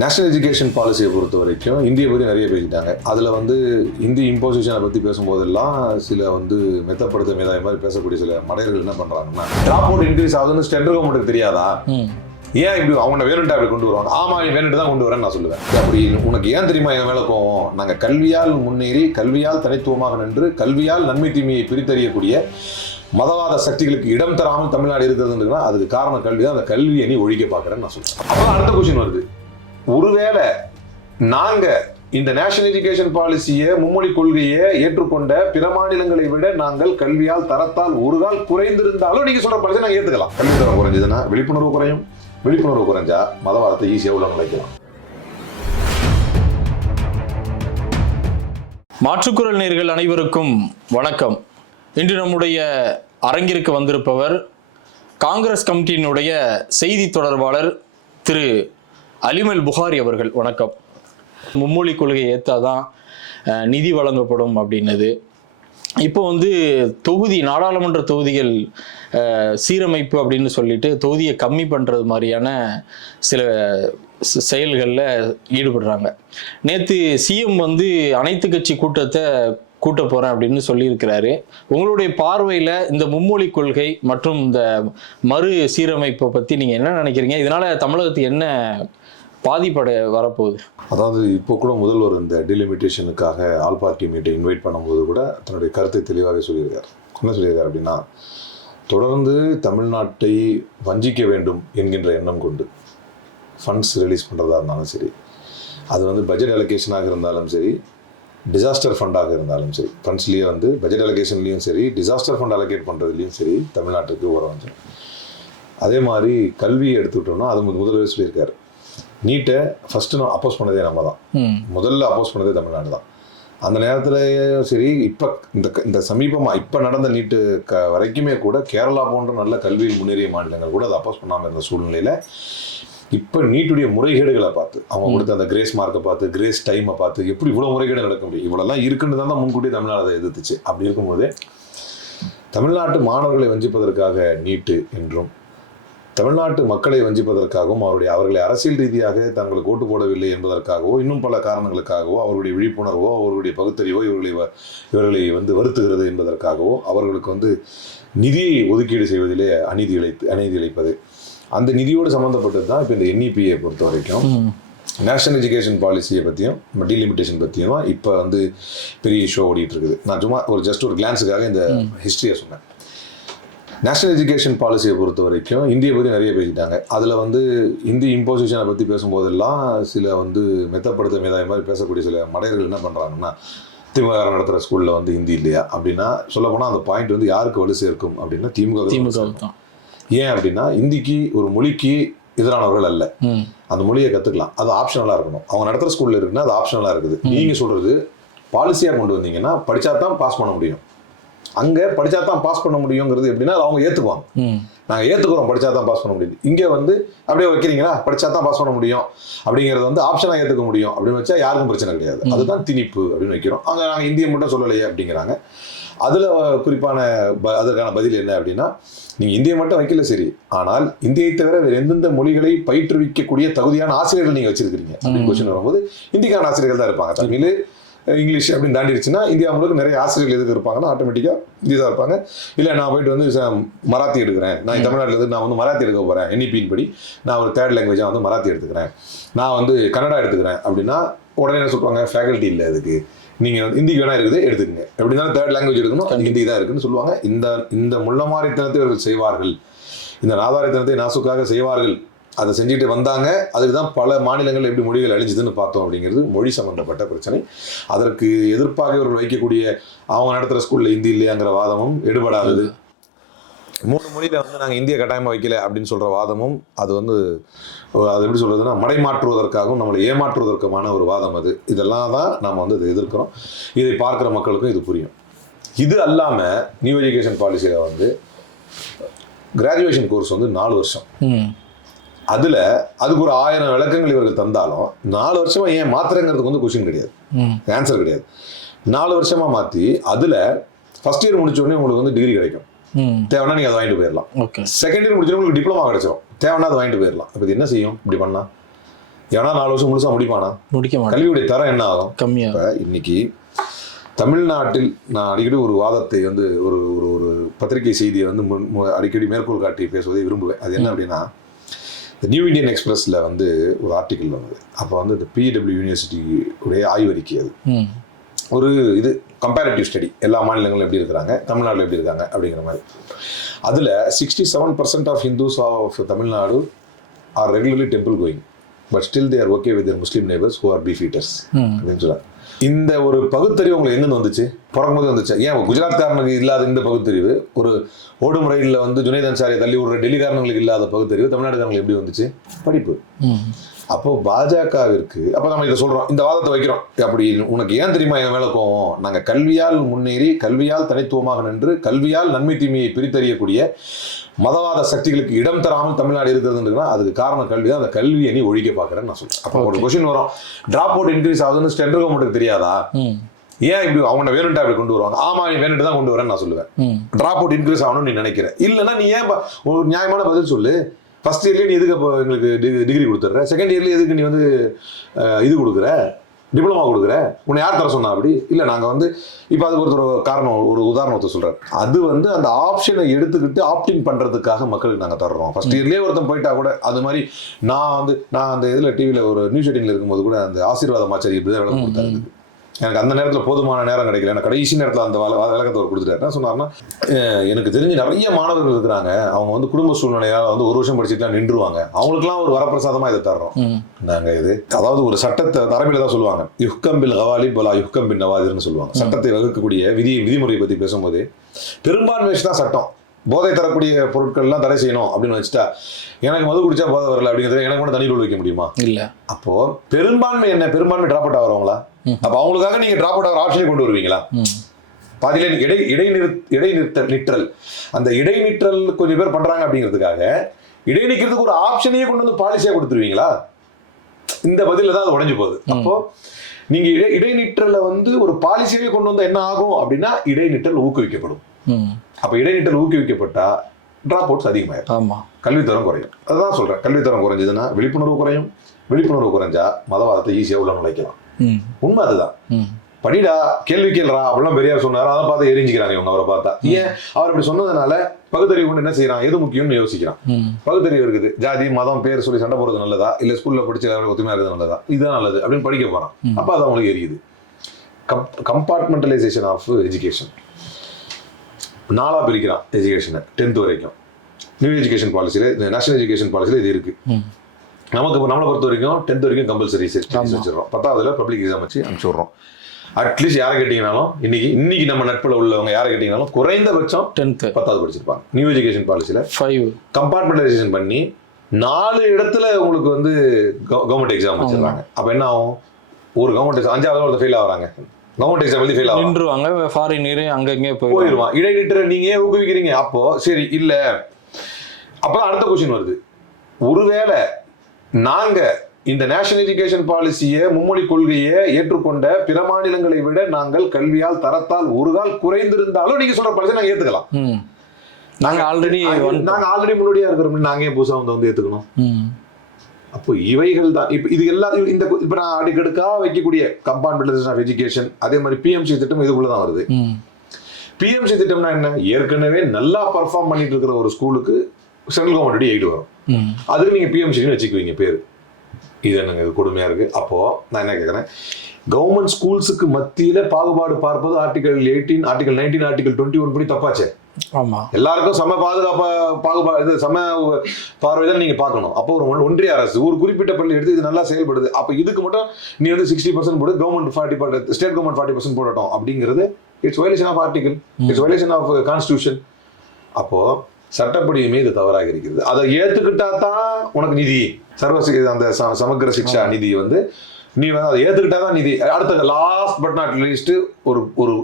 National education பாலிசியை பொறுத்த வரைக்கும் இந்தியை பற்றி நிறைய பேசிட்டாங்க. அதில் வந்து இந்தி இம்போசிஷனை பற்றி பேசும்போதெல்லாம் சில வந்து மெத்தப்படுத்த மேதாவி மாதிரி பேசக்கூடிய சில மடையர்கள் என்ன பண்ணுறாங்கன்னா ட்ராப் அவுட் இன்க்ரீஸ் ஆகுதுன்னு சென்ட்ரல் கவர்மெண்ட்டுக்கு தெரியாதா? ஏன் இப்படி அவங்க வேணுட்டு அப்படி கொண்டு வருவாங்க? ஆமா நீ வேணுட்டு தான் கொண்டு வரேன்னு நான் சொல்லுவேன். அப்படி உனக்கு ஏன் தெரியுமா என் மேல கோவம்? நாங்க கல்வியால் முன்னேறி கல்வியால் தனித்துவமாக நின்று கல்வியால் நன்மை தீமையை பிரித்தறியக்கூடிய மதவாத சக்திகளுக்கு இடம் தராமல் தமிழ்நாடு இருக்கிறதுன்றதுனா அதுக்கு காரணம் கல்வி தான் அந்த கல்வியை நீ ஒழிக்க பார்க்கறேன்னு நான் சொல்றேன். அப்போ அடுத்த கொஸ்டின் வருது. ஒருவேளை நாங்க இந்த நேஷனல் எஜுகேஷன் பாலிசியை மும்மொழி கொள்கையை ஏற்றுக்கொண்ட பிற மாநிலங்களை விட நாங்கள் கல்வியால் தரத்தால் ஒரு கால் குறைந்திருந்தாலும் நீங்க சொல்ற பாலிசி நாங்கள் ஏத்துக்கலாம். கல்வி தரம் குறைஞ்சதுன்னா விழிப்புணர்வு குறையும். விழிப்புணர்வு குறைஞ்சா மதவாதத்தை ஈஸியாக உள்ள நுழைக்கலாம். மாற்றுக்குரல் நேர்கள் அனைவருக்கும் வணக்கம். இன்று நம்முடைய அரங்கிற்கு வந்திருப்பவர் காங்கிரஸ் கமிட்டியினுடைய செய்தி தொடர்பாளர் திரு அலிமல் புகாரி அவர்கள் வணக்கம். மும்மொழி கொள்கையை ஏற்றாதான் நிதி வழங்கப்படும் அப்படின்னது. இப்போ வந்து தொகுதி நாடாளுமன்ற தொகுதிகள் சீரமைப்பு அப்படின்னு சொல்லிட்டு தொகுதியை கம்மி பண்ணுறது மாதிரியான சில செயல்களில் ஈடுபடுறாங்க. நேற்று சிஎம் வந்து அனைத்து கட்சி கூட்டத்தை கூட்ட போகிறேன் அப்படின்னு சொல்லியிருக்கிறாரு. உங்களுடைய பார்வையில் இந்த மும்மொழி கொள்கை மற்றும் இந்த மறு சீரமைப்பை பற்றி நீங்கள் என்ன நினைக்கிறீங்க? இதனால் தமிழகத்துக்கு என்ன பாதிப்படைய வரப்போகுது. அதாவது இப்போ கூட முதல்வர் இந்த டிலிமிட்டேஷனுக்காக ஆல் பார்ட்டி மீட்டை இன்வைட் பண்ணும்போது கூட தன்னுடைய கருத்தை தெளிவாகவே சொல்லியிருக்கார். என்ன சொல்லியிருக்கார் அப்படின்னா தொடர்ந்து தமிழ்நாட்டை வஞ்சிக்க வேண்டும் என்கின்ற எண்ணம் கொண்டு ஃபண்ட்ஸ் ரிலீஸ் பண்ணுறதா இருந்தாலும் சரி அது வந்து பட்ஜெட் அலோகேஷனாக இருந்தாலும் சரி டிசாஸ்டர் ஃபண்டாக இருந்தாலும் சரி ஃபண்ட்ஸ்லேயே வந்து பட்ஜெட் அலோகேஷன்லேயும் சரி டிசாஸ்டர் ஃபண்ட் அலோகேட் பண்ணுறதுலையும் சரி தமிழ்நாட்டுக்கு உரம் வந்து அதே மாதிரி கல்வியை எடுத்துக்கிட்டோம்னா அது முதல்வர் சொல்லியிருக்காரு. நீட்டை ஃபஸ்ட்டு நான் அப்போஸ் பண்ணதே நம்ம தான் முதல்ல அப்போஸ் பண்ணதே தமிழ்நாடு தான் அந்த நேரத்தில் சரி இப்போ இந்த இந்த சமீபமாக இப்போ நடந்த நீட்டு க வரைக்குமே கூட கேரளா போன்ற நல்ல கல்வியில் முன்னேறிய மாநிலங்கள் கூட அதை அப்போஸ் பண்ணாமல் இருந்த சூழ்நிலையில் இப்போ நீட்டுடைய முறைகேடுகளை பார்த்து அவங்க கொடுத்த அந்த கிரேஸ் மார்க்கை பார்த்து கிரேஸ் டைமை பார்த்து எப்படி இவ்வளோ முறைகேடு நடக்க முடியும்? இவ்வளோலாம் இருக்குன்னு தான் முன்கூட்டியே தமிழ்நாடு அதை எதிர்த்துச்சு. அப்படி இருக்கும்போது தமிழ்நாட்டு மாணவர்களை வஞ்சிப்பதற்காக நீட்டு என்றும் தமிழ்நாட்டு மக்களை வஞ்சிப்பதற்காகவும் அவருடைய அவர்களை அரசியல் ரீதியாக தங்களுக்கு ஓட்டு போடவில்லை என்பதற்காகவோ இன்னும் பல காரணங்களுக்காகவோ அவருடைய விழிப்புணர்வோ அவர்களுடைய பகுத்தறிவோ இவர்களை இவர்களை வந்து வருத்துகிறது என்பதற்காகவோ அவர்களுக்கு வந்து நிதியை ஒதுக்கீடு செய்வதிலே அநீதி இழைத்து அநீதி இழைப்பது. அந்த நிதியோடு சம்மந்தப்பட்டது தான் இப்போ இந்த என்இபியை பொறுத்த வரைக்கும். நேஷனல் எஜுகேஷன் பாலிசியை பற்றியும் டீலிமிட்டேஷன் பற்றியும் தான் இப்போ வந்து பெரிய ஷோ ஓடிட்டு இருக்குது. நான் சும்மா ஒரு ஜஸ்ட் ஒரு கிளான்ஸுக்காக இந்த ஹிஸ்ட்ரியை சொன்னேன். நேஷனல் எஜுகேஷன் பாலிசியை பொறுத்த வரைக்கும் இந்தியை பற்றி நிறைய பேசிட்டாங்க. அதில் வந்து இந்தி இம்போசிஷனை பற்றி பேசும்போதெல்லாம் சில வந்து மெத்தப்படுத்த மேதாவி மாதிரி பேசக்கூடிய சில மடையர்கள் என்ன பண்ணுறாங்கன்னா திமுக நடத்துகிற ஸ்கூலில் வந்து ஹிந்தி இல்லையா? அப்படின்னா சொல்லப்போனால் அந்த பாயிண்ட் வந்து யாருக்கு வலு சேர்க்கும் அப்படின்னா திமுக திமுக ஏன் அப்படின்னா இந்திக்கு ஒரு மொழிக்கு எதிரானவர்கள் அல்ல. அந்த மொழியை கற்றுக்கலாம் அது ஆப்ஷனலாக இருக்கணும். அவங்க நடத்துகிற ஸ்கூலில் இருக்குன்னா அது ஆப்ஷனலாக இருக்குது. நீங்கள் சொல்கிறது பாலிசியாக கொண்டு வந்தீங்கன்னா படித்தா தான் பாஸ் பண்ண முடியும். அங்கே படித்தா தான் பாஸ் பண்ண முடியுங்கிறது எப்படின்னா அவங்க ஏற்றுக்குவாங்க நாங்கள் ஏற்றுக்கிறோம் படித்தா தான் பாஸ் பண்ண முடியுது இங்கே வந்து அப்படியே வைக்கிறீங்களா? படித்தா தான் பாஸ் பண்ண முடியும். அப்படிங்கிறது வந்து ஆப்ஷனாக ஏற்றுக்க முடியும். அப்படின்னு வச்சா யாருக்கும் பிரச்சனை கிடையாது. அதுதான் திணிப்பு அப்படின்னு வைக்கிறோம். அங்கே நாங்கள் இந்தியை மட்டும் சொல்லலையே அப்படிங்கிறாங்க. அதில் குறிப்பான ப அதற்கான பதில் என்ன அப்படின்னா நீங்கள் இந்தியை மட்டும் வைக்கல சரி. ஆனால் இந்தியை தவிர வேறு எந்தெந்த மொழிகளை பயிற்றுவிக்கக்கூடிய தகுதியான ஆசிரியர்கள் நீங்கள் வச்சிருக்கிறீங்க. அப்படின்னு கொஸ்டின் வரும்போது இந்திக்கான ஆசிரியர்கள் தான் இருப்பாங்க. தமிழ் இங்கிலீஷ் அப்படின்னு தாண்டிடுச்சுன்னா இந்தியா முழுக்க நிறைய ஆசிரியர்கள் எதுக்கு இருப்பாங்கன்னா ஆட்டோமேட்டிக்காக இந்தி தான் இருப்பாங்க. இல்லை நான் போயிட்டு வந்து ச- மராத்தி எடுக்கிறேன். நான் தமிழ்நாட்டில் இருந்து நான் வந்து மராத்தி எடுக்க போகிறேன் என்இபியின் படி நான் ஒரு தேர்ட் லாங்குவேஜாக வந்து மராத்தி எடுத்துக்கிறேன். நான் வந்து கன்னடா எடுத்துக்கிறேன் அப்படின்னா உடனே என்ன சொல்லுவாங்க? ஃபேக்கல்ட்டி இல்லை அதுக்கு. நீங்கள் ஹிந்தி வேணா இருக்குது எடுத்துக்கங்க. எப்படி இருந்தாலும் தேர்ட் லாங்குவேஜ் எடுக்கணும் அது ஹிந்தி தான் இருக்குன்னு சொல்லுவாங்க. இந்த இந்த முள்ளமாரித்தனத்தை இவர்கள் செய்வார்கள். இந்த நாதாரித்தனத்தை நாசுக்காக செய்வார்கள். அதை செஞ்சுட்டு வந்தாங்க. அதுக்கு தான் பல மாநிலங்கள் எப்படி மொழிகள் அழிஞ்சுதுன்னு பார்த்தோம் அப்படிங்கிறது மொழி சம்பந்தப்பட்ட பிரச்சனை. அதற்கு எதிர்ப்பாக இவர்கள் வைக்கக்கூடிய அவங்க நடத்துகிற ஸ்கூலில் ஹிந்தி இல்லையாங்கிற வாதமும் எடுபடாதது. மூணு மொழியில் வந்து நாங்கள் இந்திய கட்டாயமாக வைக்கல அப்படின்னு சொல்கிற வாதமும் அது வந்து அது எப்படி சொல்கிறதுனா மடைமாற்றுவதற்காகவும் நம்மளை ஏமாற்றுவதற்குமான ஒரு வாதம் அது. இதெல்லாம் தான் நாம் வந்து இதை எதிர்க்கிறோம். இதை பார்க்குற மக்களுக்கும் இது புரியும். இது அல்லாமல் நியூ எஜுகேஷன் பாலிசியில் வந்து கிராஜுவேஷன் கோர்ஸ் வந்து நாலு வருஷம். அதில் அதுக்கு ஒரு ஆயிரம் விளக்கங்கள் இவர்கள் தந்தாலும் நாலு வருஷமா ஏன் மாத்திரங்கிறதுக்கு வந்து கொஷின் கிடையாது. ஆன்சர் கிடையாது. நாலு வருஷமா மாற்றி அதில் ஃபர்ஸ்ட் இயர் முடிச்ச உடனே உங்களுக்கு வந்து டிகிரி கிடைக்கும். தேவைன்னா நீங்கள் அதை வாங்கிட்டு போயிடலாம் ஓகே செகண்ட் இயர் முடிச்சோட உங்களுக்கு டிப்ளமா கிடைச்சிரும். தேவைன்னா அதை வாங்கிட்டு போயிடலாம் இது என்ன செய்யும்? இப்படி பண்ணா? ஏன்னா நாலு வருஷம் முழுசா முடிப்பானா? முடிக்க கல்வியுடைய தரம் என்ன ஆகும்? கம்மியா இப்போ இன்னைக்கு தமிழ்நாட்டில் நான் அடிக்கடி ஒரு வாதத்தை வந்து ஒரு ஒரு ஒரு பத்திரிகை செய்தியை வந்து அடிக்கடி மேற்கோள் காட்டி பேசுவதை விரும்புவேன். அது என்ன அப்படின்னா இந்த நியூ இந்தியன் எக்ஸ்பிரஸில் வந்து ஒரு ஆர்டிக்கிள் வந்தது அப்போ வந்து இந்த பிடபிள்யூ யூனிவர்சிட்டி உடைய ஆய்வறிக்கை அது ஒரு இது கம்பேரிட்டிவ் ஸ்டடி எல்லா மாநிலங்களும் எப்படி இருக்கிறாங்க தமிழ்நாட்டில் எப்படி இருக்காங்க அப்படிங்கிற மாதிரி. அதில் sixty seven percent of Hindus of Tamil Nadu are regularly temple going but still there okay with Muslim neighbours who are beef eaters hmm. அப்படின்னு சொல்ல இந்த ஒரு பகுத்தறிவு உங்களுக்கு எங்கேருந்து வந்துச்சு? பிறக்கும்போது வந்துச்சு? ஏன் குஜராத்காரனுக்கு இல்லாத இந்த பகுத்தறிவு? ஒரு ஓடும் ரயிலில் வந்து ஜுனைத் அன்சாரியை தள்ளி விடுற டெல்லிக்காரனுங்களுக்கு இல்லாத பகுத்தறிவு தமிழ்நாடுக்காரங்களுக்கு எப்படி வந்துச்சு? படிப்பு. அப்போ பாஜகவிற்கு அப்போ நம்ம இதை சொல்றோம் இந்த வாதத்தை வைக்கிறோம். அப்படி உனக்கு ஏன் தெரியுமா என் மேல கோவம்? நாங்க கல்வியால் முன்னேறி கல்வியால் தனித்துவமாக நின்று கல்வியால் நன்மை தீமையை பிரித்தறியக்கூடிய மதவாத சக்திகளுக்கு இடம் தராமல் தமிழ்நாடு இருக்கிறதுன்றதுனா அதுக்கு காரணம் கல்வி தான் அந்த கல்வியை நீ ஒழிக்க பார்க்குறேன்னு நான் சொல்றேன். அப்போ ஒரு கொஸ்டின் வரும். டிராப் அவுட் இன்க்ரீஸ் ஆகுதுன்னு சென்ட்ரல் கவர்மெண்ட்டுக்கு தெரியாதா? ஏன் இப்படி அவங்க வேணும்ட்டா அப்படி கொண்டு வருவாங்க? ஆமா நீ வேணுட்டு தான் கொண்டு வரேன்னு நான் சொல்லுவேன். டிராப் அவுட் இன்க்ரீஸ் ஆகணும்னு நீ நினைக்கிற. இல்லைன்னா நீ ஏன் ஒரு நியாயமான பதில் சொல்லு. ஃபர்ஸ்ட் இயர்லேயே நீ எதுக்கு எங்களுக்கு டிகிரி கொடுத்துட்ற? செகண்ட் இயர்லேயே எதுக்கு நீ வந்து இது கொடுக்குற? டிப்ளமா கொடுக்குற? உன்னை யார் தர சொன்னா அப்படி? இல்லை நாங்கள் வந்து இப்போ அதுக்கு ஒருத்தர் காரணம் ஒரு உதாரணத்தை சொல்கிறேன் அது வந்து அந்த ஆப்ஷனை எடுத்துக்கிட்டு ஆப்டிங் பண்ணுறதுக்காக மக்களுக்கு நாங்கள் தர்றோம். ஃபர்ஸ்ட் இயர்லேயே ஒருத்தன் போயிட்டா கூட அது மாதிரி நான் வந்து நான் அந்த இதில் டிவியில் ஒரு நியூஸ் எட்டிங்கில் இருக்கும்போது கூட அந்த ஆசீர்வாதம் ஆச்சாரி இப்படி தான் விளக்கம் கொடுத்தாரு. எனக்கு அந்த நேரத்தில் போதுமான நேரம் கிடைக்கல. எனக்கு கடைசி நேரத்தில் அந்த வள- வள- விளக்கத்தை அவர் கொடுத்துட்டாரு. என்ன சொன்னார்னா எனக்கு தெரிஞ்சு நிறைய மாணவர்கள் இருக்கிறாங்க. அவங்க வந்து குடும்ப சூழ்நிலையால் வந்து ஒரு வருஷம் படிச்சுட்டுலாம் நின்றுவாங்க. அவங்களுக்குலாம் ஒரு வரப்பிரசாதமாக இதை தர்றோம். ம். நாங்க இது? அதாவது ஒரு சட்டத்தை அரபில தான் சொல்லுவாங்க. யுஹ்கம் பில் கவாலி பலா யுஹ்கம் பின் நவாதிர்னு சொல்லுவாங்க. சட்டத்தை வகுக்கக்கூடிய விதி விதிமுறையை பத்தி பேசும்போது பெரும்பான்மை தான் சட்டம். போதை தரக்கூடிய பொருட்கள்லாம் தடை செய்யணும் அப்படின்னு வச்சுட்டா எனக்கு மது குடிச்சா போதை வரல அப்படிங்கிறது எனக்கு மட்டும் தனி ரூல் வைக்க முடியுமா? இல்ல. அப்போ பெரும்பான்மை என்ன? பெரும்பான்மை டிராப் அவுட் ஆகிறவங்களா? அப்ப அவங்களுக்காக நீங்க டிராப் அவுட் ஆகிற ஆப்ஷனே கொண்டு வருவீங்களா? பாதியில இடை இடைநிறு இடைநிறுத்த நிற்றல். அந்த இடைநிற்றல் கொஞ்சம் பேர் பண்றாங்க அப்படிங்கிறதுக்காக இடைநிற்கிறதுக்கு ஒரு ஆப்ஷனையே கொண்டு வந்து பாலிசியா கொடுத்துருவீங்களா? இந்த பதில தான் அது உடைஞ்சு போகுது. அப்போ நீங்க இடை இடைநிற்றலை வந்து ஒரு பாலிசியாவே கொண்டு வந்தா என்ன ஆகும் அப்படின்னா இடைநிற்றல் ஊக்குவிக்கப்படும். அப்ப இடைநிற்றல் ஊக்குவிக்கப்பட்டா டிராப் அவுட்ஸ் அதிகமாயிரும். ஆமா. கல்வித்தரம் குறையும். அதுதான் சொல்றேன். கல்வித்தரம் குறைஞ்சதுன்னா விழிப்புணர்வு குறையும். விழிப்புணர்வு குறைஞ்சா மதவாதத்தை ஈஸியா உள்ள நுழைக்கலாம். உண்மை அதுதான். படிடா கேள்வி கேள்றா அப்படிலாம் பெரியார் சொன்னாரு. அதை பார்த்து எரிஞ்சுக்கிறாங்க இவங்க அவரை பார்த்தா. ஏன்? அவர் இப்படி சொன்னதுனால பகுத்தறிவு கொண்டு என்ன செய்யறான்? எது முக்கியம்னு யோசிக்கிறான். பகுத்தறிவு இருக்குது. ஜாதி மதம் பேர் சொல்லி சண்டை போடுறது நல்லதா? இல்ல ஸ்கூல்ல படிச்சு எல்லாரும் ஒத்துமையா இருக்கிறது நல்லதா? இதுதான் நல்லது அப்படின்னு படிக்க போறான். அப்ப அது அவங்களுக்கு எரியுது. கம்பார்ட்மெண்டலைசேஷன் ஆஃப் எஜுகேஷன் நாலா பிரிக்கிறான் எஜுகேஷனை டென்த் வரைக்கும். நியூ எஜுகேஷன் பாலிசியில் நேஷனல் எஜுகேஷன் பாலிசியில் இது இருக்கு. நமக்கு நம்மளை பொறுத்த வரைக்கும் டென்த் வரைக்கும் கம்பல்சரி வச்சிடறோம் பத்தாவதுல பப்ளிக் எக்ஸாம் வச்சு அனுப்பிச்சு விட்றோம் அட்லீஸ்ட் யாரை கேட்டிங்கனாலும் இன்னைக்கு இன்னைக்கு நம்ம நட்பில் உள்ளவங்க யாரை கேட்டிங்கனாலும் குறைந்தபட்சம் டென்த்து பத்தாவது படிச்சிருப்பாங்க. நியூ எஜுகேஷன் பாலிசியில் ஃபைவ் கம்பார்ட்மெண்டலைசேஷன் பண்ணி நாலு இடத்துல உங்களுக்கு வந்து கவர்மெண்ட் எக்ஸாம் வச்சிடுறாங்க. அப்போ என்ன ஆகும்? ஒரு கவர்மெண்ட் அஞ்சாவது ஒருத்தர் ஃபெயில் ஆகுறாங்க. கவர்மெண்ட் எக்ஸாம் எழுதி ஃபெயில் ஆகும் நின்றுவாங்க ஃபாரின் அங்கங்கே போயிடுவான் இடைநிற்ற நீங்க ஏன் ஊக்குவிக்கிறீங்க? அப்போ சரி இல்ல. அப்பதான் அடுத்த கொஸ்டின் வருது. ஒருவேளை நாங்க இந்த நேஷனல் எஜுகேஷன் பாலிசியை மும்மொழி கொள்கையை ஏற்றுக்கொண்ட பிற மாநிலங்களை விட நாங்கள் கல்வியால் தரத்தால் ஒரு கால் குறைந்திருந்தாலும் நீங்க சொல்ற பாலிசி நாங்க ஏத்துக்கலாம். ம். நாங்க ஆல்ரெடி நாங்க ஆல்ரெடி முன்னோடியா இருக்கிறோம் நாங்க ஏன் புதுசா வந்து ஏத்துக்கணும்? அப்போ இவைகள் தான். இப்போ இது எல்லா இந்த இப்போ நான் அடிக்கடுக்கா வைக்கக்கூடிய கம்பார்ட்மெண்டலைசேஷன் ஆஃப் எஜுகேஷன் அதே மாதிரி பிஎம்சி திட்டம் இதுக்குள்ள தான் வருது. பிஎம்சி திட்டம்னா என்ன? ஏற்கனவே நல்லா பர்ஃபார்ம் பண்ணிட்டு இருக்கிற ஒரு ஸ்கூலுக்கு சென்ட்ரல் கவர்மெண்ட் எய்டு வரும். அதுக்கு நீங்க பிஎம்சின்னு வச்சுக்குவீங்க பேர். இது எனக்கு கொடுமையா இருக்கு? அப்போ நான் என்ன கேட்குறேன் கவர்மெண்ட் ஸ்கூல்ஸுக்கு மத்தியில பாகுபாடு பார்ப்பது article eighteen article nineteen article twenty one படி தப்பாச்சே. ஆமா. எல்லாருக்கும் சம பாதுகாப்பா பாகுபாடு இது சம பார்வை தான் நீங்க பார்க்கணும். அப்போ ஒரு ஒன்- ஒன்றிய அரசு ஒரு குறிப்பிட்ட பள்ளி எடுத்து இது நல்லா செயல்படுது. அப்போ இதுக்கு மட்டும் நீ வந்து சிக்ஸ்டி பர்சன்ட் போடு government forty state government forty percent போடட்டும். அப்படிங்கிறது it's violation of article it's violation of constitution அப்போ சட்டப்படியுமே இது தவறாக இருக்கிறது. அதை ஏத்துக்கிட்டா தான் உனக்கு நிதி. சர்வ அந்த சமக்கிர சிக்ஷா நிதி வந்து நீ வந்து அதை ஏத்துக்கிட்டா தான் நிதி. அடுத்த லாஸ்ட் பட் நாட் லீஸ்ட் ஒரு ஒரு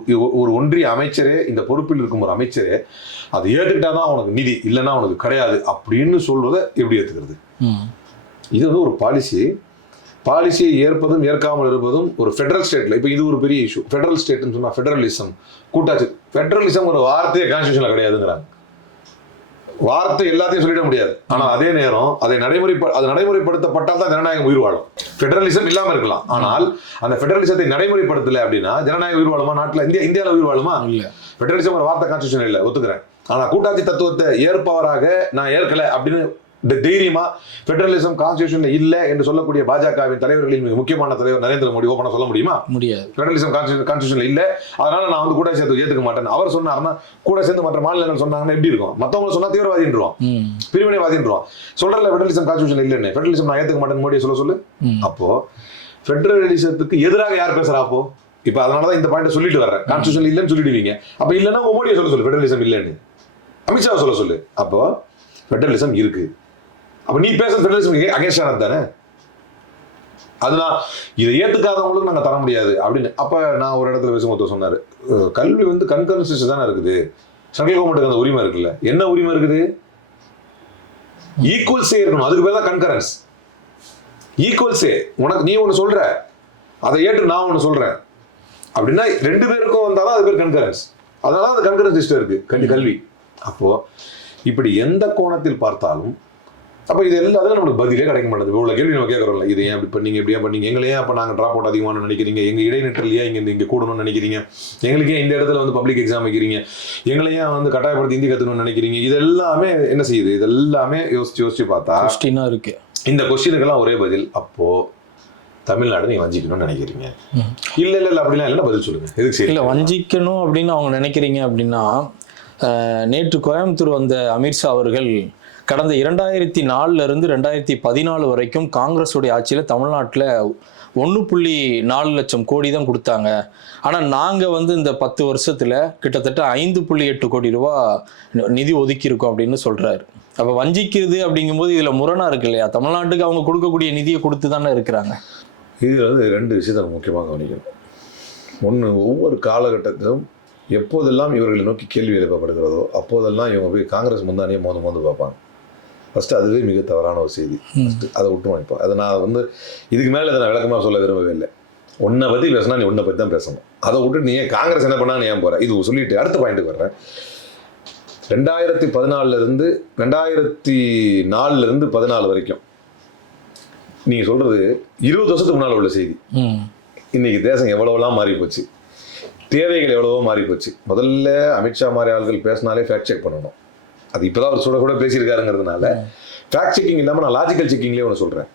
ஒரு ஒன்றிய அமைச்சரே இந்த பொறுப்பில் இருக்கும் ஒரு அமைச்சரே அதை ஏத்துக்கிட்டா தான் உனக்கு நிதி. இல்லைன்னா உனக்கு கிடையாது அப்படின்னு சொல்வதை எப்படி ஏத்துக்கிறது? ம். இது வந்து ஒரு பாலிசி பாலிசியை ஏற்பதும் ஏற்காமல் இருப்பதும் ஒரு ஃபெடரல் ஸ்டேட்ல இப்போ இது ஒரு பெரிய இஷ்யூ ஃபெடரல் ஸ்டேட்னு சொன்னா ஃபெடரலிசம் கூட்டாட்சி ஃபெடரலிசம் ஒரு வார்த்தையே கான்ஸ்டியூஷன்ல கிடையாதுங்கிறாங்க. வார்த்தை எல்லாத்தையும் சொல்லிட முடியாது. ஆனா அதே நேரம் அதை நடைமுறை அது நடைமுறைப்படுத்தப்பட்டால் தான் ஜனநாயகம் உயிர் வாழும் ஃபெடரலிசம் இல்லாம இருக்கலாம். ஆனால் அந்த ஃபெடரலிசத்தை நடைமுறைப்படுத்தல அப்படின்னா ஜனநாயகம் உயிர் வாழுமா நாட்டுல இந்தியா இந்தியாவில் உயிர் வாழுமா இல்ல. ஃபெடரலிசம் ஒரு வார்த்தை கான்ஸ்டியூஷன் இல்ல ஒத்துக்கிறேன். ஆனா கூட்டாட்சி தத்துவத்தை ஏற்பவராக நான் ஏற்கல அப்படின்னு தைரியமா ஃபெடரலிசம் கான்ஸ்டியூஷன்ல இல்ல என்று சொல்லக்கூடிய பாஜகவின் தலைவர்களின் மிக முக்கியமான தலைவர் நரேந்திர மோடி ஓப்பனா சொல்ல முடியுமா? முடியாது. ஃபெடரலிசம் கான்ஸ்டியூஷன்ல இல்ல. அதனால நான் வந்து கூட சேர்த்து ஏத்துக்க மாட்டேன் அவர் சொன்னாருன்னா கூட சேர்ந்து மற்ற மாநிலங்கள் சொன்னாங்கன்னா எப்படி இருக்கும்? மத்தவங்க சொன்னா தீவிரவாதின்றோம் பிரிவினைவாதின்றோம் சொல்றல ஃபெடரலிசம் கான்ஸ்டியூஷன் இல்லைன்னு. ஃபெடரலிசம் நான் ஏத்துக்க மாட்டேன்னு மோடியை சொல்ல சொல்லு. அப்போ ஃபெடரலிசத்துக்கு எதிராக யார் பேசுறா அப்போ? இப்ப அதனால தான் இந்த பாயிண்ட் சொல்லிட்டு வர்றேன். கான்ஸ்டியூஷன் இல்லைன்னு சொல்லிடுவீங்க. அப்ப இல்லைன்னா மோடியை சொல்ல சொல்லு. ஃபெடரலிசம் இல்லைன்னு. அமித்ஷாவை சொல்ல சொல்லு. அப்போ ஃபெடரலிசம் இருக்கு. அப்போ நீ பேசுற ஃபெடரலிசம் அகேன்ஸ்டானது தானே? அதனால் இதை ஏத்துக்காதவங்களுக்கு நாங்கள் தர முடியாது. அப்படின்னு அப்போ நான் ஒரு இடத்துல பேசும்போது சொன்னார். கல்வி வந்து கன்கரன்சி தானே இருக்குது? சென்ட்ரல் கவர்மெண்ட்டுக்கு அந்த உரிமை இருக்குல்ல? என்ன உரிமை இருக்குது? ஈக்குவல் சே இருக்கணும். அதுக்கு பேர் தான் கன்கரன்ஸ் ஈக்குவல் சே உனக்கு நீ ஒன்று சொல்கிற அதை ஏற்று நான் ஒன்று சொல்கிறேன் அப்படின்னா ரெண்டு பேருக்கும் வந்தாலும் அது பேர் கன்கரன்ஸ் அதனால அது அந்த கன்கரன்ஸ் சிஸ்டம் இருக்குது கல்வி. கல்வி இப்படி எந்த கோணத்தில் பார்த்தாலும் அப்போ இது எல்லாத்துக்கும் நம்மளுக்கு பதிலே கிடைக்க மாட்டேங்குது. இவ்வளோ கேள்வி நம்ம கேட்குறோம்ல. இது ஏன் அப்படி பண்ணீங்க இப்படி ஏன் பண்ணீங்க? எங்களை ஏன் அப்போ நாங்கள் ட்ராப் அவுட் அதிகமாக நினைக்கிறீங்க? எங்கள் இடைநிற்றல் ஏன் இங்கே இங்கே கூடணும்னு நினைக்கிறீங்க? எங்களுக்கு இந்த இடத்துல வந்து பப்ளிக் எக்ஸாம் வைக்கிறீங்க? எங்களை ஏன் வந்து கட்டாயப்படுத்தி ஹிந்தி கற்றுக்கணும்னு நினைக்கிறீங்க? இது எல்லாமே என்ன செய்யுது? இது எல்லாமே யோசிச்சு யோசிச்சு பார்த்தா கொஸ்டினா இருக்கு. இந்த கொஸ்டினுக்கெல்லாம் ஒரே பதில் அப்போ தமிழ்நாடு நீங்க வஞ்சிக்கணும்னு நினைக்கிறீங்க. இல்ல இல்ல இல்ல அப்படிலாம் இல்ல பதில் சொல்லுங்க. எதுக்கு சரி இல்ல வஞ்சிக்கணும் அப்படின்னு அவங்க நினைக்கிறீங்க அப்படின்னா நேற்று கோயம்புத்தூர் வந்த அமித்ஷா அவர்கள் கடந்த இரண்டாயிரத்தி நாலுலேருந்து ரெண்டாயிரத்தி பதினாலு வரைக்கும் காங்கிரஸுடைய ஆட்சியில் தமிழ்நாட்டில் ஒன்று புள்ளி நாலு லட்சம் கோடி தான் கொடுத்தாங்க. ஆனால் நாங்கள் வந்து இந்த பத்து வருஷத்தில் கிட்டத்தட்ட ஐந்து புள்ளி எட்டு கோடி ரூபா நிதி ஒதுக்கியிருக்கோம் அப்படின்னு சொல்கிறாரு அப்போ வஞ்சிக்கிறது அப்படிங்கும்போது இதில் முரணா இருக்கு இல்லையா? தமிழ்நாட்டுக்கு அவங்க கொடுக்கக்கூடிய நிதியை கொடுத்து தானே இருக்கிறாங்க. இதில் வந்து ரெண்டு விஷயத்தை முக்கியமாக கவனிக்கணும். ஒன்று ஒவ்வொரு காலகட்டத்திலும் எப்போதெல்லாம் இவர்களை நோக்கி கேள்வி எழுப்பப்படுகிறதோ அப்போதெல்லாம் இவங்க போய் காங்கிரஸ் முந்தானியே மோந்து மோந்து பார்ப்பாங்க. ஃபர்ஸ்ட் அதுவே மிக தவறான ஒரு செய்தி. First அதை விட்டுருவோம் இப்போ. அதை நான் வந்து இதுக்கு மேலே இதை நான் விளக்கமாக சொல்ல விரும்பவே இல்லை. உன்னை பற்றி பேசினா நீ உன்னை பற்றி தான் பேசணும். அதை விட்டு நீ ஏன் காங்கிரஸ் என்ன பண்ணான்னு ஏன் போற? இது சொல்லிட்டு அடுத்த பாயிண்ட்டுக்கு வர்றேன். ரெண்டாயிரத்தி பதினாலுல இருந்து ரெண்டாயிரத்தி நாலுல இருந்து பதினாலு வரைக்கும் நீங்க சொல்றது இருபது வருஷத்துக்கு முன்னால் உள்ள செய்தி. ம். இன்னைக்கு தேசம் எவ்வளவுலாம் மாறி போச்சு? தேவைகள் எவ்வளவோ மாறி போச்சு. முதல்ல அமித்ஷா மாதிரி ஆட்கள் பேசினாலே ஃபேக்ட் செக் பண்ணணும். அது இப்போதான் ஒரு சுட கூட பேசியிருக்காருங்கிறதுனால ஃபேக்ட் செக்கிங் இல்லாமல் நான் லாஜிக்கல் செக்கிங்லேயே ஒன்று சொல்கிறேன்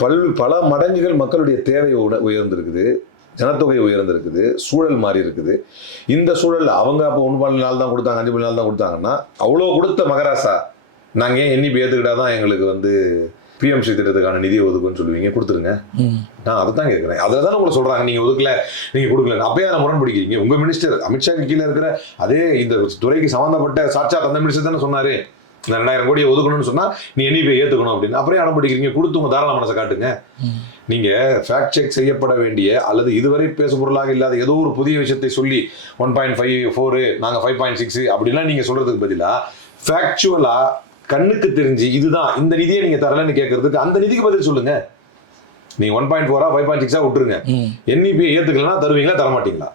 பல் பல மடங்குகள் மக்களுடைய தேவை உட- உயர்ந்திருக்குது ஜனத்தொகை உயர்ந்திருக்குது சூழல் மாறி இருக்குது. இந்த சூழல்ல அவங்க அப்போ ஒன்று பால் நாள் தான் கொடுத்தாங்க அஞ்சு பால் நாள் தான் கொடுத்தாங்கன்னா அவ்வளோ கொடுத்த மகராசா நாங்கள் ஏன் எண்ணி ஏற்றுக்கிட்டா தான் எங்களுக்கு வந்து பிஎம்சி திட்டத்துக்கான நிதி ஒதுக்குன்னு சொல்லுவீங்க கொடுத்துருங்க. நான் அதை தான் கேட்குறேன். அதில் தானே உங்களை சொல்கிறாங்க நீங்கள் ஒதுக்கல நீங்கள் கொடுக்கல. அப்பயே அதை முரண்பிடிக்கிறீங்க. உங்கள் மினிஸ்டர் அமித்ஷாக்கு கீழே இருக்கிற அதே இந்த துறைக்கு சம்மந்தப்பட்ட சாட்சாத் அந்த மினிஸ்டர் தானே சொன்னார். இந்த ரெண்டாயிரம் கோடியை ஒதுக்கணும்னு சொன்னால் நீ எண்ணிப்பை ஏற்றுக்கணும் அப்படின்னு. அப்புறம் அடம் பிடிக்கிறீங்க. கொடுத்து உங்கள் தாராள மனசை காட்டுங்க. நீங்கள் ஃபேக்ட் செக் செய்யப்பட வேண்டிய அல்லது இதுவரை பேசுபொருளாக இல்லாத ஏதோ ஒரு புதிய விஷயத்தை சொல்லி ஒன் பாயிண்ட் ஃபைவ் ஃபோரு நாங்கள் ஃபைவ் பாயிண்ட் சிக்ஸ் அப்படிலாம் நீங்கள் சொல்கிறதுக்கு பதிலாக ஃபேக்சுவலாக கண்ணுக்கு தெரிஞ்சு இதுதான் இந்த நிதியை நீங்கள் தரலன்னு கேட்கறதுக்கு அந்த நிதிக்கு பதில் சொல்லுங்க. நீங்க ஒன் பாயிண்ட் ஃபோரா ஃபைவ் பாயிண்ட் சிக்ஸா விட்டுருங்க. என்இபியை ஏத்துக்கலன்னா தருவீங்களா தர மாட்டீங்களா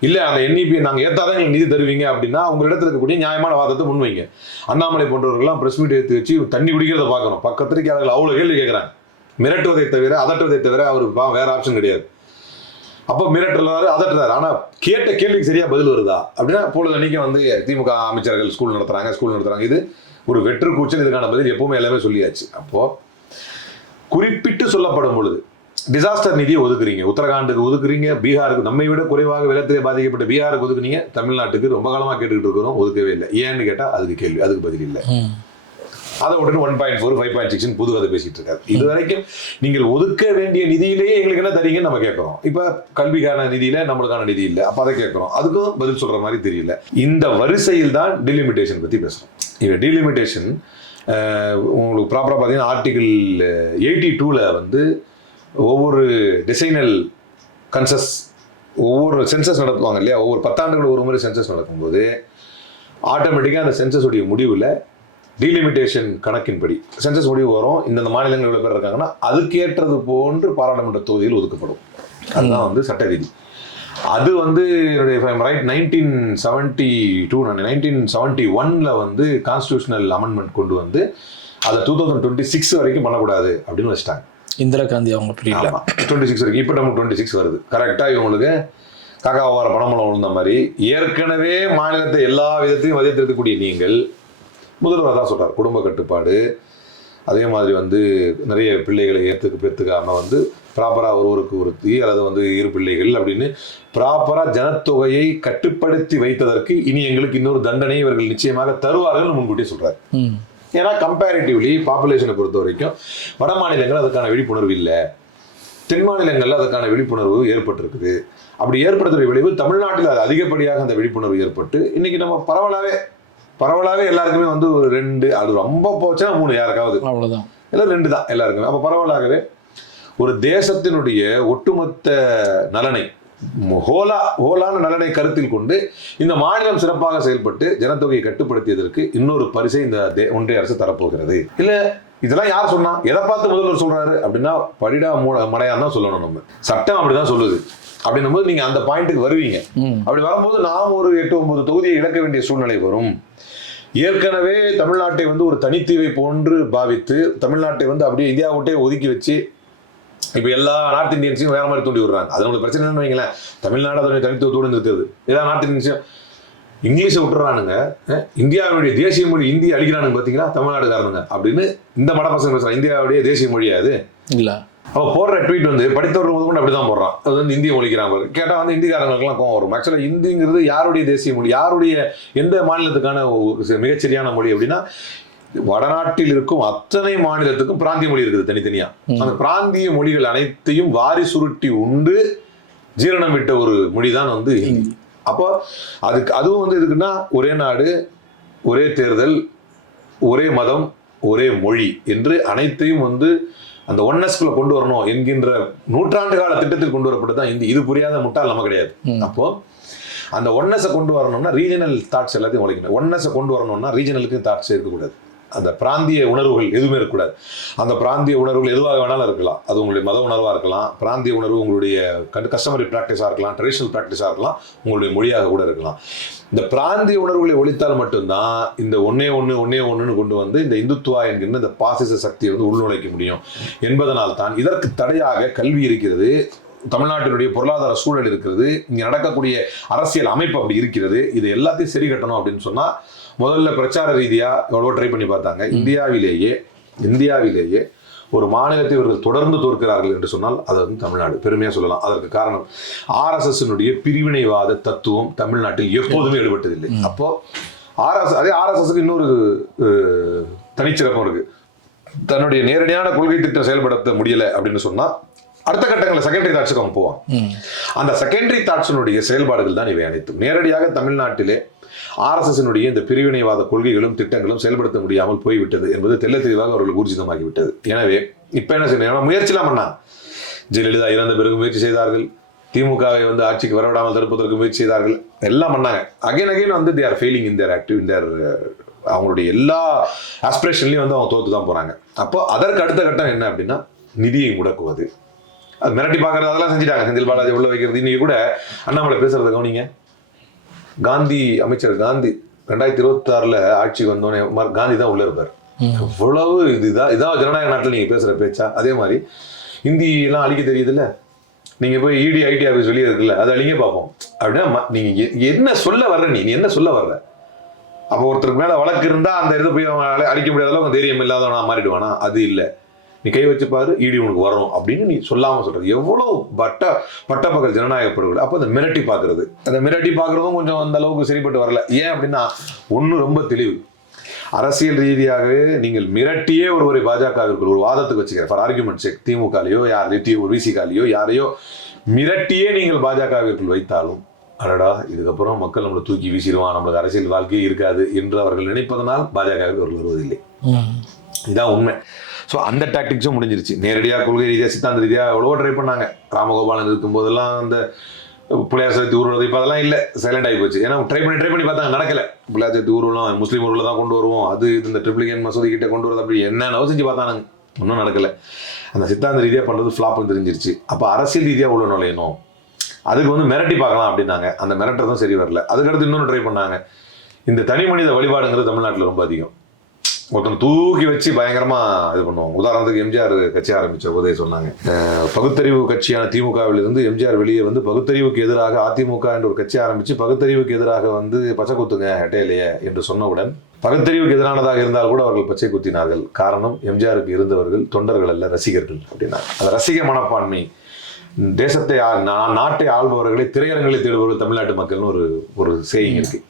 இல்ல அந்த என்இபியை நாங்க ஏத்தாதான் எங்களுக்கு நிதி தருவீங்க அப்படின்னா உங்க இடத்துல இருக்கக்கூடிய நியாயமான வாதத்தை முன்வைங்க. அண்ணாமலை போன்றவர்கள்லாம் பிரஸ் மீட் எடுத்து வச்சு தண்ணி குடிக்கிறத பார்க்கணும். பக்கத்திரிக்கையாளர்கள் அவ்வளவு கேள்வி கேட்கறாங்க மிரட்டுவதை தவிர அதட்டுவதை தவிர அவருக்கு பா- வேற ஆப்ஷன் கிடையாது. அப்போ மிரட்டுறாரு அதட்டுறாரு. ஆனா கேட்ட கேள்விக்கு சரியா பதில் வருதா? அப்படின்னா பொழுது அன்னைக்கு வந்து திமுக அமைச்சர்கள் ஸ்கூல் நடத்துறாங்க ஸ்கூல் நடத்துறாங்க. இது ஒரு வெற்று கூச்சல் இதுக்கான பதில் எப்பவுமே எல்லாமே சொல்லியாச்சு. அப்போ குறிப்பிட்டு சொல்லப்படும் பொழுது டிசாஸ்டர் நிதியை ஒதுக்குறீங்க. உத்தரகாண்டுக்கு ஒதுக்குறீங்க பீகாருக்கு நம்மை விட குறைவாக வெள்ளத்திலே பாதிக்கப்பட்ட பீகாருக்கு ஒதுக்குனீங்க தமிழ்நாட்டுக்கு ரொம்ப காலமா கேட்டுக்கிட்டு இருக்கிறோம் ஒதுக்கவே இல்லை. ஏன்னு கேட்டா அதுக்கு கேள்வி அதுக்கு பதில் இல்லை. அதை உடனே one point four five point six புது கதை பேசிட்டு இருக்காரு. இது வரைக்கும் நீங்கள் ஒதுக்க வேண்டிய நிதியிலேயே எங்களுக்கு என்ன தரீங்கன்னு நம்ம கேட்குறோம். இப்போ கல்விக்கான நிதியில நம்மளுக்கான நிதி இல்லை அப்போ அதை கேட்குறோம். அதுக்கும் பதில் சொல்ற மாதிரி தெரியல. இந்த வரிசையில் தான் டிலிமிட்டேஷன் பத்தி பேசுறோம். இந்த டிலிமிட்டேஷன் உங்களுக்கு ப்ராப்பராக பார்த்தீங்கன்னா ஆர்டிகிள் எயிட்டி டூவில் வந்து ஒவ்வொரு டிசைனல் கன்சஸ் ஒவ்வொரு சென்சஸ் நடத்துவாங்க இல்லையா? ஒவ்வொரு பத்தாண்டுகள் ஒரு முறை சென்சஸ் நடக்கும்போது ஆட்டோமேட்டிக்காக அந்த சென்சஸுடைய முடிவில் டீலிமிட்டேஷன் கணக்கின்படி. சென்சஸ் முடிவு வரும். இந்தந்த மாநிலங்கள் எவ்வளோ பேர் இருக்காங்கன்னா அதுக்கேற்றது போன்று பாராளுமன்ற தொகுதியில் ஒதுக்கப்படும். அதுதான் வந்து சட்ட விதி. அது வந்து right nineteen seventy two nineteen seventy ஒன்ல வந்து கான்ஸ்டியூஷனல் அமெண்ட்மெண்ட் கொண்டு வந்து அதை டூ தௌசண்ட் டுவெண்ட்டி சிக்ஸ் வரைக்கும் பண்ணக்கூடாது அப்படின்னு வச்சிட்டாங்க. இந்திரா காந்தி அவங்க டுவெண்ட்டி சிக்ஸ் வரைக்கும். இப்போ நமக்கு டுவெண்ட்டி சிக்ஸ் வருது கரெக்டாக இவங்களுக்கு காக்கா வார பணமலம் விழுந்த மாதிரி ஏற்கனவே மாநிலத்தை எல்லா விதத்தையும் வதைத்திருக்கக்கூடிய நீங்கள் முதல்வர் தான் சொல்றார் குடும்ப கட்டுப்பாடு. அதே மாதிரி வந்து நிறைய பிள்ளைகளை ஏற்றுக்கு பெற்றுக்காம வந்து ப்ராப்பராக ஒருவருக்கு ஒருத்தி அல்லது வந்து இரு பிள்ளைகள் அப்படின்னு ப்ராப்பராக ஜனத்தொகையை கட்டுப்படுத்தி வைத்ததற்கு இனி எங்களுக்கு இன்னொரு தண்டனை இவர்கள் நிச்சயமாக தருவார்கள் முன்கூட்டியே சொல்றாரு. ம். ஏன்னா கம்பேரிட்டிவ்லி பாப்புலேஷனை பொறுத்த வரைக்கும் வட மாநிலங்கள் அதுக்கான விழிப்புணர்வு இல்லை. தென் மாநிலங்கள்ல அதுக்கான விழிப்புணர்வு ஏற்பட்டிருக்குது. அப்படி ஏற்படுத்துகிற விளைவு தமிழ்நாட்டில் அது அதிகப்படியாக அந்த விழிப்புணர்வு ஏற்பட்டு இன்னைக்கு நம்ம பரவலாவே பரவலாவே எல்லாருக்குமே வந்து ஒரு ரெண்டு அது ரொம்ப போச்சுன்னா மூணு யாருக்காவது. அவ்வளவுதான். இல்லை ரெண்டு தான் எல்லாருக்குமே. அப்போ பரவலாகவே ஒரு தேசத்தினுடைய ஒட்டுமொத்த நலனை ஹோலா ஹோலான நலனை கருத்தில் கொண்டு இந்த மாநிலம் சிறப்பாக செயல்பட்டு ஜனத்தொகையை கட்டுப்படுத்தியதற்கு இன்னொரு பரிசை இந்த ஒன்றிய அரசு தரப்போகிறது. இல்ல இதெல்லாம் யார் சொன்னா? எதை பார்த்து முதல்வர் சொல்றாரு அப்படின்னா படிடா மூட மடையான் தான் சொல்லணும் நம்ம. சட்டம் அப்படிதான் சொல்லுது. அப்படின்னும் போது நீங்க அந்த பாயிண்ட்டுக்கு வருவீங்க. அப்படி வரும்போது நாம் ஒரு எட்டு ஒன்பது தொகுதியை இழக்க வேண்டிய சூழ்நிலை வரும். ஏற்கனவே தமிழ்நாட்டை வந்து ஒரு தனித்தீவை போன்று பாவித்து தமிழ்நாட்டை வந்து அப்படியே இந்தியா விட்டே ஒதுக்கி வச்சு இப்போ எல்லா நார்த் இந்தியன்ஸையும் வேற மாதிரி தூண்டி விடுறாங்க. அது உங்களுக்கு பிரச்சனை என்னன்னு வைங்களேன். தமிழ்நாடு அதனுடைய தனித்துவத்தோடு நிறுத்துது எல்லா நார்த் இந்தியன்ஸையும் இங்கிலீஷை விட்டுறானுங்க. இந்தியாவுடைய தேசிய மொழி இந்தி அழிக்கிறானுங்க பார்த்தீங்களா தமிழ்நாடுக்காரனுங்க அப்படின்னு இந்த மட பசங்க பேசுறாங்க. இந்தியாவுடைய தேசிய மொழியாது இல்லை. அவன் போடுற ட்வீட் வந்து படித்தவர்கள் முதல் கொண்டு அப்படிதான் போடுறான். அது வந்து இந்திய மொழிக்கிறாங்க கேட்டால் வந்து இந்திக்காரங்களுக்குலாம் கோவம் வரும். ஆக்சுவலாக இந்திங்கிறது யாருடைய தேசிய மொழி? யாருடைய எந்த மாநிலத்துக்கான மிகச்சரியான மொழி அப்படின்னா வடநாட்டில் இருக்கும் அத்தனை மாநிலத்துக்கும் பிராந்திய மொழி இருக்குது தனித்தனியா. அந்த பிராந்திய மொழிகள் அனைத்தையும் வாரி சுருட்டி உண்டு ஜீரணம் விட்ட ஒரு மொழி தான் வந்து அப்போ அதுக்கு அதுவும் வந்து எதுக்குன்னா ஒரே நாடு ஒரே தேர்தல் ஒரே மதம் ஒரே மொழி என்று அனைத்தையும் வந்து அந்த ஒன்னஸ்குள்ள கொண்டு வரணும் என்கின்ற நூற்றாண்டு கால திட்டத்தில் கொண்டு வரப்பட்டு தான் இந்தி. இது புரியாத முட்டாள் நம்ம கிடையாது. அப்போ அந்த ஒன்னஸை கொண்டு வரணும்னா ரீஜனல் தாட்ஸ் எல்லாத்தையும் உழைக்கணும் ஒன்னஸை கொண்டு வரணும்னா ரீஜனலுக்கு தாட்ஸ் இருக்கக்கூடாது. அந்த பிராந்திய உணர்வுகள் எதுவுமே இருக்கக்கூடாது. அந்த பிராந்திய உணர்வுகள் எதுவாக வேணாலும் இருக்கலாம். அது உங்களுடைய மத உணர்வாக இருக்கலாம். பிராந்திய உணர்வு உங்களுடைய கஸ்டமரி ப்ராக்டிஸாக இருக்கலாம். ட்ரெடிஷனல் ப்ராக்டிஸாக இருக்கலாம். உங்களுடைய மொழியாக கூட இருக்கலாம். இந்த பிராந்திய உணர்வுகளை ஒழித்தால் மட்டும்தான் இந்த ஒன்னே ஒன்று ஒன்னே ஒன்றுன்னு கொண்டு வந்து இந்த இந்துத்துவா என்கின்ற இந்த பாசிச சக்தியை வந்து உள்நுழைக்க முடியும். என்பதனால் தான் இதற்கு தடையாக கல்வி இருக்கிறது. தமிழ்நாட்டினுடைய பொருளாதார சூழல் இருக்கிறது. இங்கே நடக்கக்கூடிய அரசியல் அமைப்பு அப்படி இருக்கிறது. இது எல்லாத்தையும் சரி கட்டணும் அப்படின்னு சொன்னால் முதல்ல பிரச்சார ரீதியா எவ்வளவோ ட்ரை பண்ணி பார்த்தாங்க. இந்தியாவிலேயே இந்தியாவிலேயே ஒரு மாநிலத்தை இவர்கள் தொடர்ந்து தோற்கிறார்கள் என்று சொன்னால் அது வந்து தமிழ்நாடு. பெருமையா சொல்லலாம். அதற்கு காரணம் ஆர்எஸ்எஸ்னுடைய பிரிவினைவாத தத்துவம் தமிழ்நாட்டில் எப்போதுமே ஈடுபட்டதில்லை அப்போ ஆர்எஸ் அதே ஆர்எஸ்எஸ்க்கு இன்னொரு தனிச்சிறப்பும் இருக்கு. தன்னுடைய நேரடியான கொள்கை திட்டம் செயல்படுத்த முடியல அப்படின்னு சொன்னா அடுத்த கட்டங்களில் செகண்டரி தாட்ஸுக்கு அவங்க போவான் அந்த செகண்டரி தாட்ஸினுடைய செயல்பாடுகள் தான் இவை அனைத்தும். நேரடியாக தமிழ்நாட்டிலே ஆர்எஸ்எஸ்னுடைய இந்த பிரிவினைவாத கொள்கைகளும் திட்டங்களும் செயல்படுத்த முடியாமல் போய்விட்டது என்பது தெல்ல தெளிவாக அவர்களுக்கு ஊர்ஜிதமாகிவிட்டது. எனவே இப்போ என்ன செய்யணும்? முயற்சிலாம் பண்ணா ஜெயலலிதா இறந்த பிறகு முயற்சி செய்தார்கள். திமுகவை வந்து ஆட்சிக்கு வரவிடாமல் தடுப்பதற்கு முயற்சி செய்தார்கள். எல்லாம் பண்ணாங்க. அகைன் அகைன் வந்து தேர் ஃபெயிலிங் இன் தேர் ஆக்டிவ் இன் தேர் அவங்களுடைய எல்லா ஆஸ்பிரேஷன்லையும் வந்து அவங்க தோத்து தான் போகிறாங்க அப்போ அதற்கு அடுத்த கட்டம் என்ன அப்படின்னா நிதியை முடக்குவது. அது மிரட்டி பார்க்குறதெல்லாம் செஞ்சுட்டாங்க. செந்தில் பாலாஜி உள்ள வைக்கிறது. இன்னைக்கு கூட அண்ணாமலை பேசுறத கவனிங்க. காந்தி அமைச்சர் காந்தி ரெண்டாயிரத்தி இருபத்தி ஆறுல ஆட்சிக்கு வந்தோடனே காந்தி தான் உள்ள இருப்பார். எவ்வளவு இதுதான் இதான் ஜனநாயக நாட்டில் நீங்க பேசுற பேச்சா? அதே மாதிரி ஹிந்தி எல்லாம் அழிக்க தெரியுதுல்ல? நீங்க போய் இடி ஐடி ஆஃபீஸ் வெளியே இருக்குல்ல அதை அழிங்க பார்ப்போம் அப்படின்னா ம- நீங்க எ- என்ன சொல்ல வர்ற நீ? நீ என்ன சொல்ல வர்ற? அப்போ ஒருத்தருக்கு மேல வழக்கு இருந்தா அந்த இதை போய் அவன் அழ- அழிக்க முடியாத அளவுக்கு தைரியம் இல்லாதவனா மாறிடுவானா? அது இல்லை. நீ கை வச்சு பாரு ஈடி உனக்கு வரும் அப்படின்னு நீ சொல்லாம சொல்றது. எவ்வளவு பட்ட பட்டப்பகல் ஜனநாயக படுகொலை அப்போ அந்த மிரட்டி பார்க்கறது. அந்த மிரட்டி பார்க்கறதும் கொஞ்சம் அந்த அளவுக்கு சரிப்பட்டு வரல. ஏன் அப்படின்னா ஒண்ணு ரொம்ப தெளிவு. அரசியல் ரீதியாகவே நீங்கள் மிரட்டியே ஒருவரை பாஜகவிற்குள் ஒரு வாதத்துக்கு வச்சுக்கிற ஃபார் ஆர்குமெண்ட் செக் திமுகலையோ யாரையோ ஒரு விசிகாலையோ யாரையோ மிரட்டியே நீங்கள் பாஜகவிற்குள் வைத்தாலும் அடடா இதுக்கப்புறம் மக்கள் நம்மளை தூக்கி வீசிடுவான். நம்மளுக்கு அரசியல் வாழ்க்கையே இருக்காது என்று அவர்கள் நினைப்பதனால் பாஜகவுக்கு அவர்கள் வருவதில்லை. ம். இதான் உண்மை. ஸோ அந்த டாக்டிக்ஸும் முடிஞ்சிருச்சு. நேரடியாக கொள்கை ரீதியாக சித்தாந்த ரீதியாக எவ்வளவோ ட்ரை பண்ணாங்க. ராமகோபாலன் இருக்கும்போதெல்லாம் அந்த பிள்ளையார் சதுர்த்தி ஊர்வலம் இப்போ அதெல்லாம் இல்லை. சைலண்ட் ஆகி போச்சு. ஏன்னா ட்ரை பண்ணி ட்ரை பண்ணி பார்த்தாங்க நடக்கல. பிள்ளையார் சதுர்த்தி ஊர்வலம் முஸ்லீம் ஊரில் தான் கொண்டு வருவோம். அது இது இந்த ட்ரிப்ளிகன் மசூதி கிட்ட கொண்டு வரது அப்படி என்னென்னவோ செஞ்சு பார்த்தானுங்க. ஒன்றும் நடக்கல. அந்த சித்தாந்த ரீதியாக பண்ணுறது ஃப்ளாப்னு தெரிஞ்சிருச்சு. அப்போ அரசியல் ரீதியாக உள்ள நுழையணும். அதுக்கு வந்து மிரட்டி பார்க்கலாம் அப்படின்னாங்க. அந்த மிரட்டுறதும் சரி வரல. அதுக்கடுத்து இன்னொன்று ட்ரை பண்ணாங்க. இந்த தனி மனித வழிபாடுங்கிறது தமிழ்நாட்டில் ரொம்ப அதிகம். ஒருத்தன் தூக்கி வச்சு பயங்கரமா இது பண்ணுவோம் உதாரணத்துக்கு எம்ஜிஆர் கட்சி ஆரம்பிச்ச போதே சொன்னாங்க. பகுத்தறிவு கட்சியான திமுகவில் இருந்து எம்ஜிஆர் வெளியே வந்து பகுத்தறிவுக்கு எதிராக அதிமுக என்ற ஒரு கட்சி ஆரம்பிச்சு பகுத்தறிவுக்கு எதிராக வந்து பச்சை குத்துங்க ஹெட்டையிலேயே என்று சொன்னவுடன் பகுத்தறிவுக்கு எதிரானதாக இருந்தால் கூட அவர்கள் பச்சை குத்தினார்கள். காரணம் எம்ஜிஆருக்கு இருந்தவர்கள் தொண்டர்கள் அல்ல ரசிகர்கள் அப்படின்னாங்க. அந்த ரசிக மனப்பான்மை தேசத்தை நாட்டை ஆள்பவர்களை திரையரங்களை தேடுபவர்கள் தமிழ்நாட்டு மக்கள்னு ஒரு ஒரு செய்தி இருக்கு.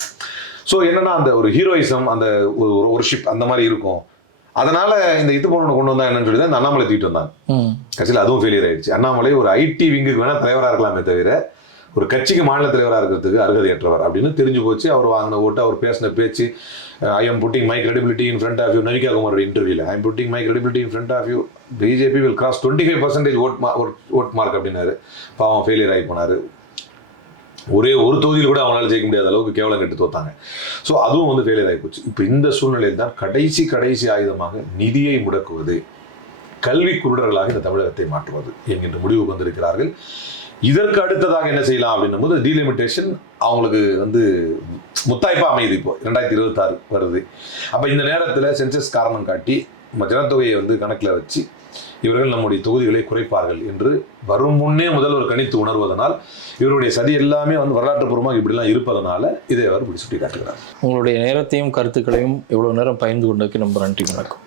ஸோ என்னன்னா அந்த ஒரு ஹீரோயிசம் அந்த ஒரு ஒர்ஷிப் அந்த மாதிரி இருக்கும். அதனால இந்த இது போன கொண்டு வந்தா என்னன்னு சொல்லி தான் அண்ணாமலை தூக்கிட்டு வந்தாங்க. கட்சியில் அதுவும் ஃபெயிலியர் ஆயிடுச்சு. அண்ணாமலை ஒரு ஐடி விங்குக்கு வேணா தலைவராக இருக்கலாமே தவிர ஒரு கட்சிக்கு மாநில தலைவராக இருக்கிறதுக்கு அருகதையற்றவர் அப்படின்னு தெரிஞ்சு போச்சு. அவர் வாங்கின ஓட்டு அவர் பேசின பேச்சு I am putting my credibility in front of you. Navika குமாரோட இன்டர்வியூல I am putting my credibility in front of you. BJP will cross twenty five percentage vote மா ஓட் மார்க் அப்படின்னாரு. பாவம் ஃபெயிலியர் ஆகி போனாரு. ஒரே ஒரு தொகுதியில் கூட அவங்களால ஜெயிக்க முடியாத அளவுக்கு கேவலம் கெட்டு தோத்தாங்க. ஸோ அதுவும் வந்து ஃபெயிலியர் ஆகி போச்சு. இப்போ இந்த சூழ்நிலையில் தான் கடைசி கடைசி ஆயுதமாக நிதியை முடக்குவது கல்வி குருடர்களாக இந்த தமிழகத்தை மாற்றுவது என்கின்ற முடிவுக்கு வந்திருக்கிறார்கள். இதற்கு அடுத்ததாக என்ன செய்யலாம் அப்படின்னும் போது டீலிமிட்டேஷன் அவங்களுக்கு வந்து முத்தாய்ப்பாக அமையுது இப்போ. ரெண்டாயிரத்தி இருபத்தாறு வருது. அப்போ இந்த நேரத்தில் சென்சஸ் காரணம் காட்டி ஜனத்தொகையை வந்து கணக்கில் வச்சு இவர்கள் நம்முடைய தொகுதிகளை குறைப்பார்கள் என்று வரும் முன்னே முதல்வர் கணித்து உணர்வதனால் இவருடைய சதி எல்லாமே வந்து வரலாற்றுப்பூர்வமாக இப்படிலாம் இருப்பதனால இதை அவர் இப்படி சுட்டி காட்டுகிறார் உங்களுடைய நேரத்தையும் கருத்துக்களையும் இவ்வளவு நேரம் பயந்து கொண்டதுக்கு ரொம்ப நன்றி வணக்கம்.